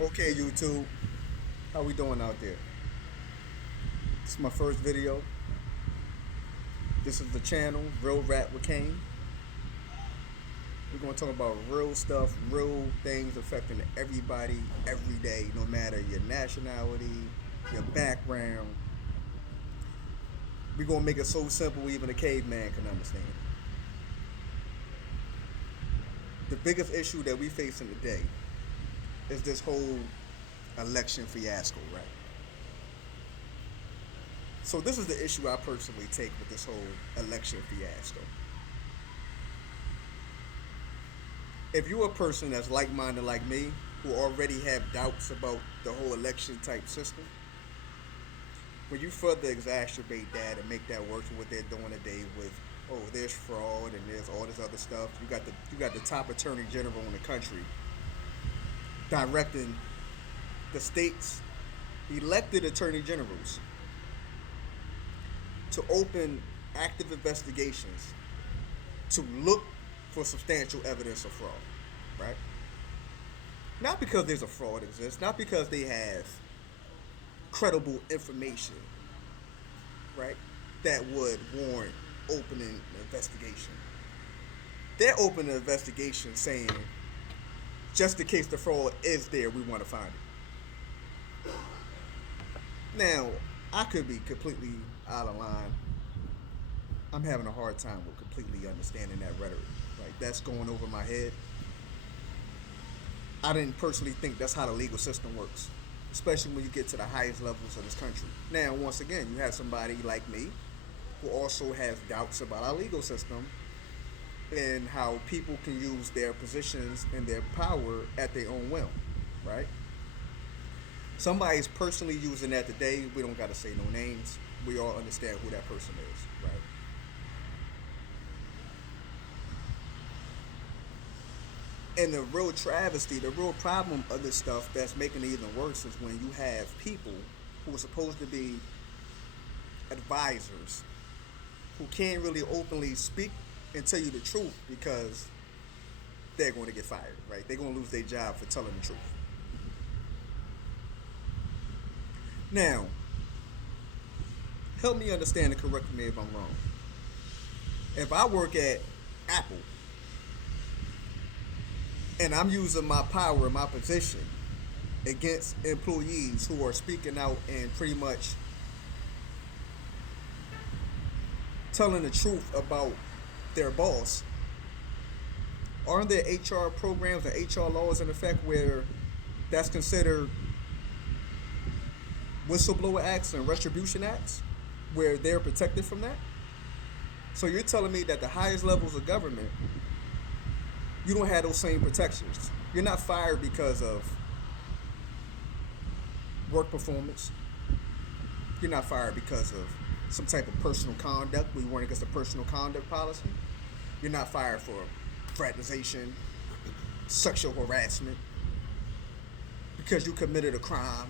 Okay, YouTube, how we doing out there? This is my first video. This is the channel, Real Rap with Kane. We're gonna talk about real stuff, real things affecting everybody every day, no matter your nationality, your background. We're gonna make it so simple even a caveman can understand. The biggest issue that we facing today is this whole election fiasco, right? So this is the issue I personally take with this whole election fiasco. If you're a person that's like-minded like me, who already have doubts about the whole election type system, when you further exacerbate that and make that worse than what they're doing today with, oh, there's fraud and there's all this other stuff. You got the top attorney general in the country directing the state's elected attorney generals to open active investigations to look for substantial evidence of fraud, right? Not because there's a fraud exists, not because they have credible information, right, that would warrant opening an investigation. They're opening an investigation saying, just in case the fraud is there, we want to find it. Now, I could be completely out of line. I'm having a hard time with completely understanding that rhetoric. Like, that's going over my head. I didn't personally think that's how the legal system works, especially when you get to the highest levels of this country. Now, once again, you have somebody like me who also has doubts about our legal system and how people can use their positions and their power at their own will, right? Somebody's personally using that today. We don't got to say no names. We all understand who that person is, right? And the real travesty, the real problem of this stuff that's making it even worse is when you have people who are supposed to be advisors who can't really openly speak and tell you the truth because they're going to get fired, right? They're going to lose their job for telling the truth. Now, help me understand and correct me if I'm wrong. If I work at Apple and I'm using my power and my position against employees who are speaking out and pretty much telling the truth about their boss, aren't there HR programs and HR laws in effect where that's considered whistleblower acts and retribution acts where they're protected from that? So you're telling me that the highest levels of government, you don't have those same protections. You're not fired because of work performance. You're not fired because of some type of personal conduct. We weren't against a personal conduct policy. You're not fired for fraternization, sexual harassment, because you committed a crime,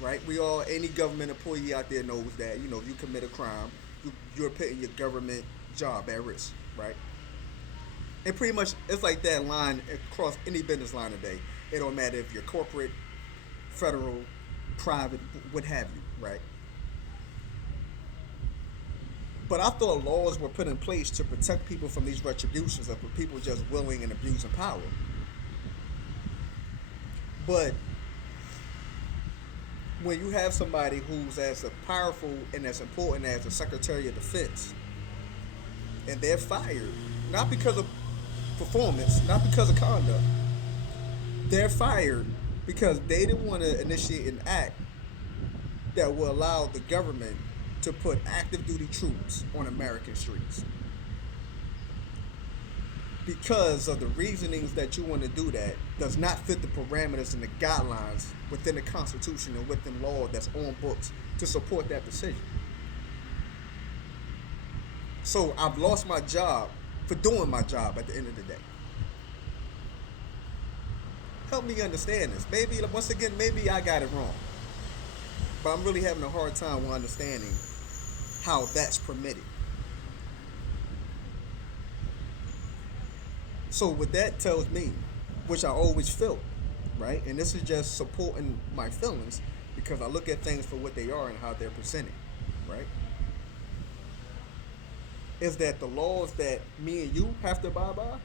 right? We all, any government employee out there knows that, if you commit a crime, you're putting your government job at risk, right? And pretty much it's like that line across any business line today. It don't matter if you're corporate, federal, private, what have you, right? But I thought laws were put in place to protect people from these retributions of people just willing and abusing power. But when you have somebody who's as powerful and as important as the Secretary of Defense, and they're fired, not because of performance, not because of conduct, they're fired because they didn't want to initiate an act that will allow the government to put active duty troops on American streets. Because of the reasonings that you want to do that does not fit the parameters and the guidelines within the Constitution and within law that's on books to support that decision. So I've lost my job for doing my job at the end of the day. Help me understand this. Maybe, once again, maybe I got it wrong. But I'm really having a hard time with understanding how that's permitted. So what that tells me, which I always felt, right? And this is just supporting my feelings because I look at things for what they are and how they're presented, right? Is that the laws that me and you have to abide by?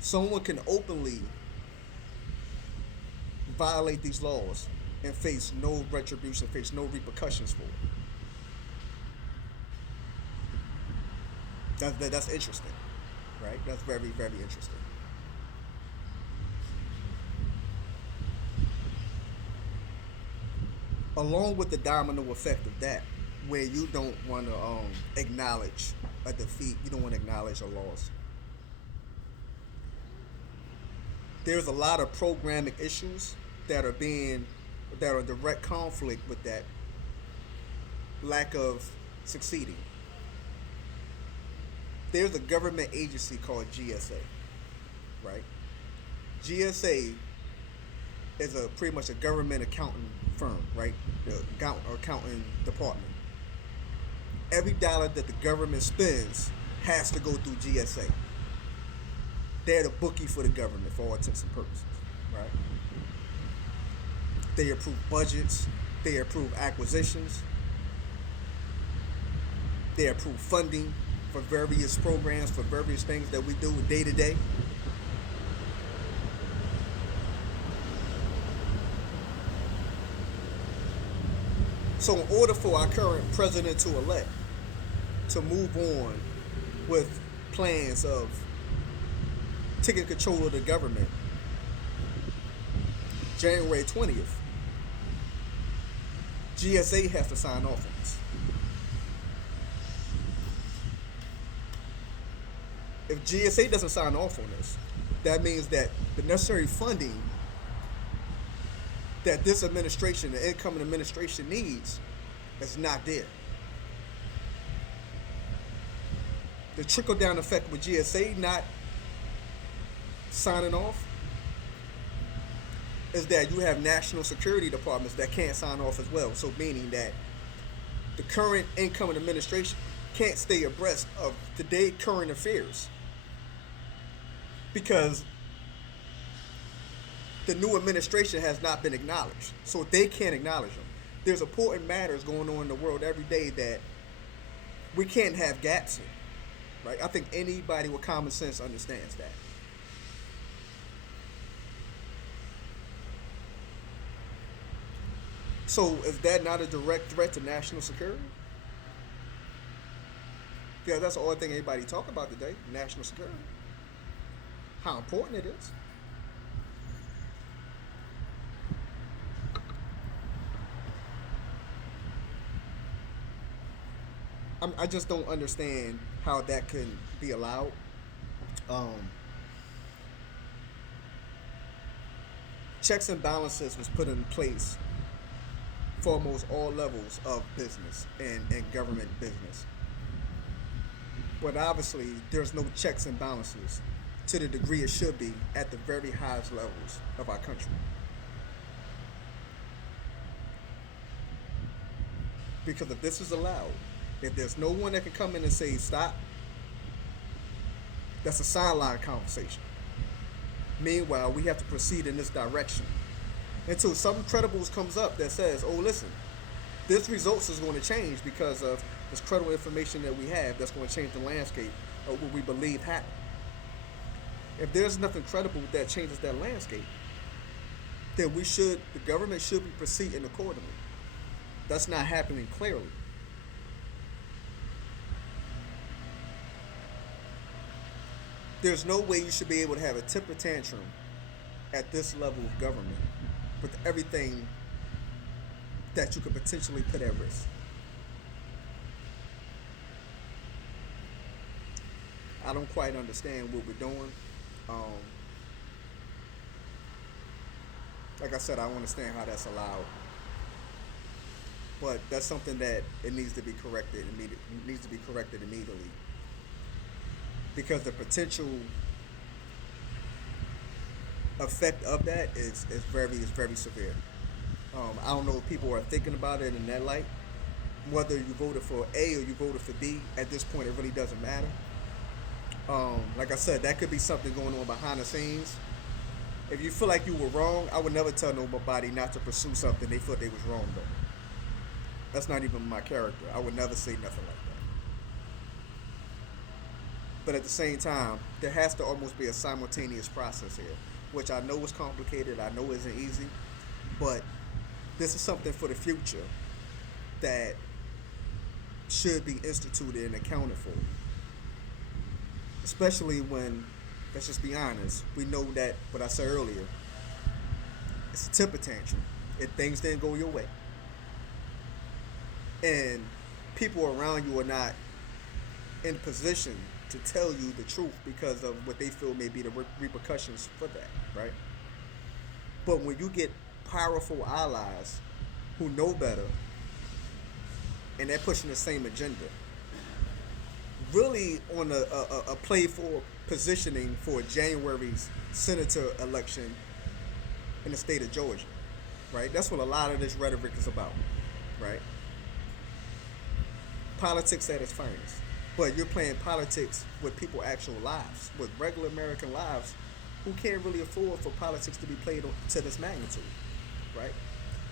Someone can openly violate these laws and face no retribution, face no repercussions for it. That's interesting, right? That's very, very interesting. Along with the domino effect of that, where you don't want to acknowledge a defeat, you don't want to acknowledge a loss. There's a lot of programming issues that are being that are in direct conflict with that lack of succeeding. There's a government agency called GSA, right? GSA is a pretty much a government accounting firm, right? The accounting department. Every dollar that the government spends has to go through GSA. They're the bookie for the government for all intents and purposes, right? They approve budgets, they approve acquisitions, they approve funding for various programs, for various things that we do day to day. So, in order for our current president to elect to move on with plans of taking control of the government, January 20th, GSA has to sign off on this. If GSA doesn't sign off on this, that means that the necessary funding that this administration, the incoming administration, needs is not there. The trickle down effect with GSA not signing off is that you have national security departments that can't sign off as well. So meaning that the current incoming administration can't stay abreast of today's current affairs because the new administration has not been acknowledged. So they can't acknowledge them. There's important matters going on in the world every day that we can't have gaps in. Right? I think anybody with common sense understands that. So is that not a direct threat to national security? Yeah, that's the only thing anybody talk about today, national security. How important it is. I just don't understand how that can be allowed. Um, Checks and balances was put in place for almost all levels of business and government business. But obviously, there's no checks and balances to the degree it should be at the very highest levels of our country. Because if this is allowed, if there's no one that can come in and say stop, that's a sideline conversation. Meanwhile, we have to proceed in this direction until some credibles comes up that says, oh, listen, this results is going to change because of this credible information that we have that's going to change the landscape of what we believe happened. If there's nothing credible that changes that landscape, then the government should be proceeding accordingly. That's not happening clearly. There's no way you should be able to have a temper tantrum at this level of government with everything that you could potentially put at risk. I don't quite understand what we're doing. Um, like I said, I don't understand how that's allowed. But that's something that it needs to be corrected immediately. Needs to be corrected immediately because the potential effect of that is very severe. I don't know if people are thinking about it in that light. Whether you voted for A or you voted for B, at this point it really doesn't matter. Like I said, that could be something going on behind the scenes If you feel like you were wrong, I would never tell nobody not to pursue something they thought they was wrong though. That's not even my character. I would never say nothing like that. But at the same time, there has to almost be a simultaneous process here, which I know is complicated. I know isn't easy, but this is something for the future that should be instituted and accounted for. Especially when, let's just be honest, we know that what I said earlier, it's a temper tantrum. If things didn't go your way, and people around you are not in position to tell you the truth because of what they feel may be the repercussions for that, right? But when you get powerful allies who know better and they're pushing the same agenda, really on a play for positioning for January's senator election in the state of Georgia, right? That's what a lot of this rhetoric is about, right? Politics at its finest. But you're playing politics with people's actual lives, with regular American lives who can't really afford for politics to be played to this magnitude, right?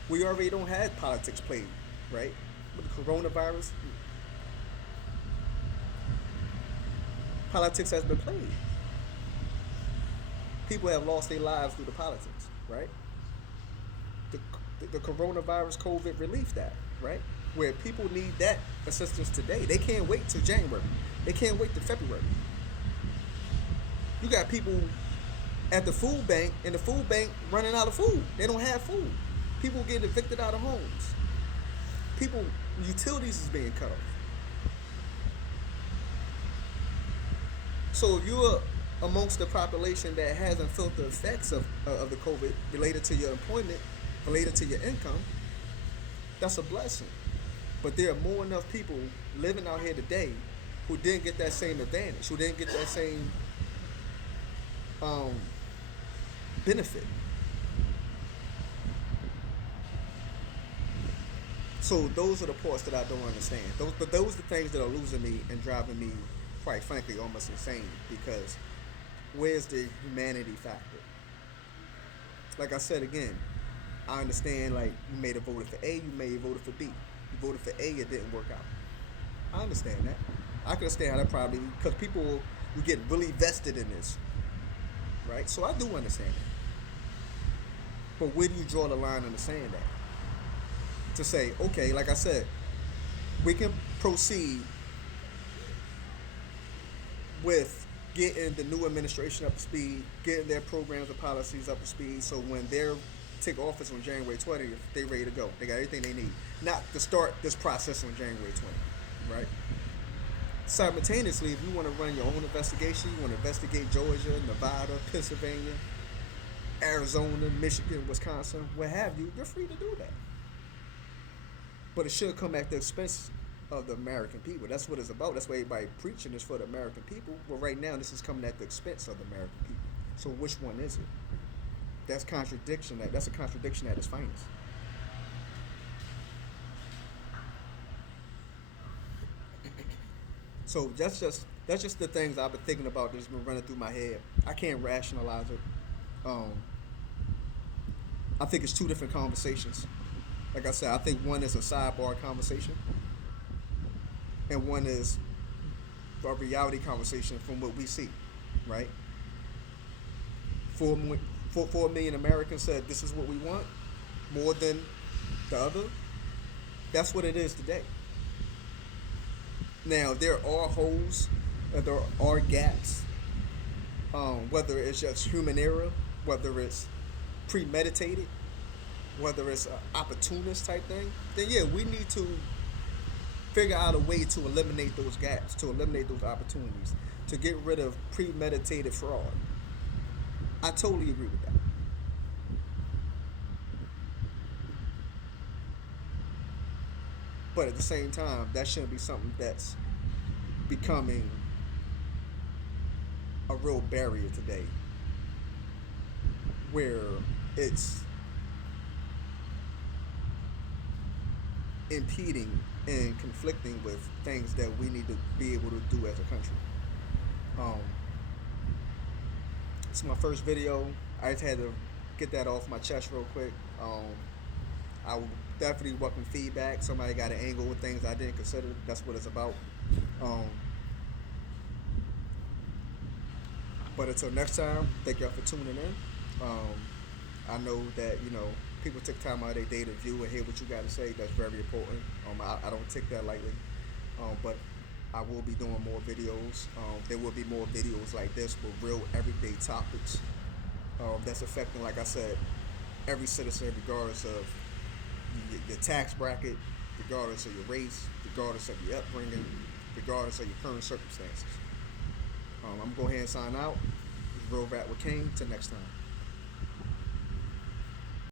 We already don't have politics played, right? With the coronavirus, politics has been played. People have lost their lives due to politics, right? The coronavirus COVID relief that, right? Where people need that assistance today. They can't wait till January. They can't wait till February. You got people at the food bank, and the food bank running out of food. They don't have food. People getting evicted out of homes. People, utilities is being cut off. So if you're amongst the population that hasn't felt the effects of the COVID related to your employment, related to your income, that's a blessing. But there are more enough people living out here today who didn't get that same advantage, who didn't get that same benefit. So those are the parts that I don't understand. Those are the things that are losing me and driving me, quite frankly, almost insane. Because where's the humanity factor? Like I said again, I understand. Like you may have voted for A, you may have voted for B. You voted for A, it didn't work out. I understand that. I can understand how that probably, because people will get really vested in this, right? So I do understand that. But where do you draw the line in the sand at? To say, okay, like I said, we can proceed with getting the new administration up to speed, getting their programs and policies up to speed, so when they're take office on January 20th, they ready to go. They got everything they need. Not to start this process on January 20th, right? Simultaneously, if you want to run your own investigation, you want to investigate Georgia, Nevada, Pennsylvania, Arizona, Michigan, Wisconsin, what have you, you're free to do that. But it should come at the expense of the American people. That's what it's about. That's why everybody preaching is for the American people. Well, right now, this is coming at the expense of the American people. So which one is it? That's contradiction. That's a contradiction at its finest. So that's just the things I've been thinking about that's been running through my head. I can't rationalize it. Um, I think it's two different conversations. Like I said, I think one is a sidebar conversation, and one is a reality conversation from what we see, right? 4 million Americans said this is what we want more than the other. That's what it is today. Now, there are holes, there are gaps, whether it's just human error, whether it's premeditated, whether it's an opportunist type thing, then yeah, we need to figure out a way to eliminate those gaps, to eliminate those opportunities, to get rid of premeditated fraud. I totally agree with that. But at the same time, that shouldn't be something that's becoming a real barrier today, where it's impeding and conflicting with things that we need to be able to do as a country. Um, It's my first video. I just had to get that off my chest real quick. I would definitely welcome feedback. Somebody got an angle with things I didn't consider. That's what it's about. Um, but until next time, thank y'all for tuning in. I know that people took time out of their day to view and hear what you got to say. That's very important. I don't take that lightly. But I will be doing more videos. There will be more videos like this with real everyday topics that's affecting, like I said, every citizen, regardless of your tax bracket, regardless of your race, regardless of your upbringing, regardless of your current circumstances. I'm going to go ahead and sign out. This is Real Rap with King. Till next time.